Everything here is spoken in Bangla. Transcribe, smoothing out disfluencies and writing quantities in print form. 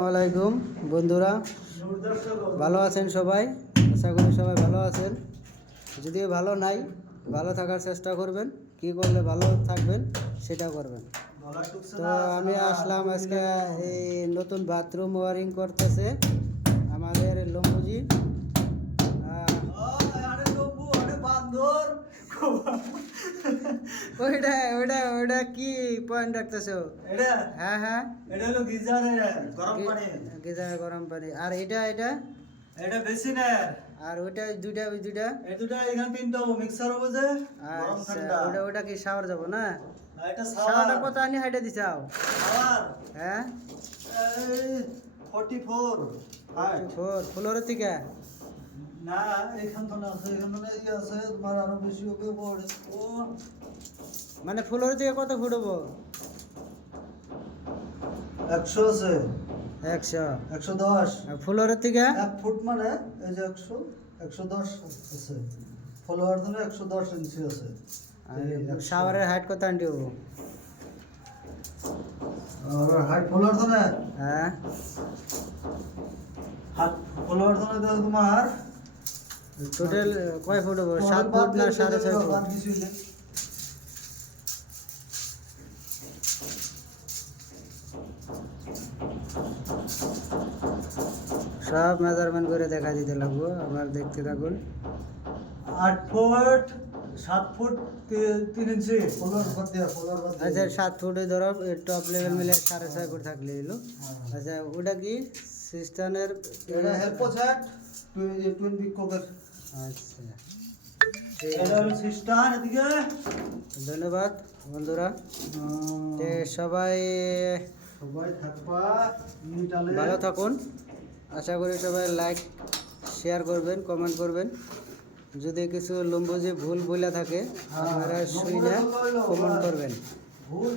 আসসালামাইকুম বন্ধুরা, ভালো আছেন সবাই? আশা করি সবাই ভালো আছেন। যদিও ভালো নাই, ভালো থাকার চেষ্টা করবেন। কি করলে ভালো থাকবেন সেটা করবেন। তো আমি আসলাম আজকে এই নতুন বাথরুম ওয়ারিং করতেছে আমাদের লম্বুজি। ওইটা ওইটা ওইটা কি পয়েন্ট রাখতেছো? হ্যাঁ হ্যাঁ, গিজারে গরম পানি। আর এটা এটা এটা বেসিনের। আর ওইটা দুইটা ওই দুইটা এই দুটা এখানে তিনটা মিক্সার হবে যে গরম আচ্ছা, ঠান্ডা। ওটা ওটা কি শাওয়ার যাব না? আর এটা শাওয়ারটা সাওয়ার। কত আনি হাইটা দিছাও? সাওয়ার হ্যাঁ, এই 44 হাইট। ফ্লোরের থেকে না এখান তো না আছে, এখান তো না এই আছে, তোমার আরো বেশি হবে পড়ে। ও মানে ফ্লোরের থেকে কত ফুট হবো? 100 আছে, 100। 110। আর ফ্লোরের থেকে 1 ফুট মানে এই যে 100 110 আছে। ফলোয়ার ধরে 110 ইঞ্চি আছে। আর শাওয়ারের হাইট কত আনটি হবো? আর হাইট ফলোয়ার ধরে হ্যাঁ, হাত ফলোয়ার ধরে দাও তোমার টোটাল কয় ফুট হবো? 7 ফুট না 6.5 ফুট? বাদ কিছু নেই। সব মেজারমেন্ট করে দেখা দিতে লাগবো, আবার দেখতে থাকুন। 8 ফুট 7 ফুট 3 ইঞ্চি ফলোয়ার বাদ দিয়া, ফলোয়ার বাদ আচ্ছা, দিয়া। 7 ফুটে ধরো টপ লেভেল মিলে 6.5 ফুট থাকলে এলো। আচ্ছা, ওটা কি সিস্টেমের? এটা হেল্প সেট টুইন বিগ কোকের। আচ্ছা, এটা হলো সিস্টেম। এদিকে ধন্যবাদ বন্ধুরা। তে সবাই সবাই থাকবা মিটালে ভালো থাকুন। আশা করি সবাই লাইক শেয়ার করবেন, কমেন্ট করবেন। যদি কিছু লম্বুজি ভুল বলে থাকে আপনারা শুনে কমেন্ট করবেন। ভুল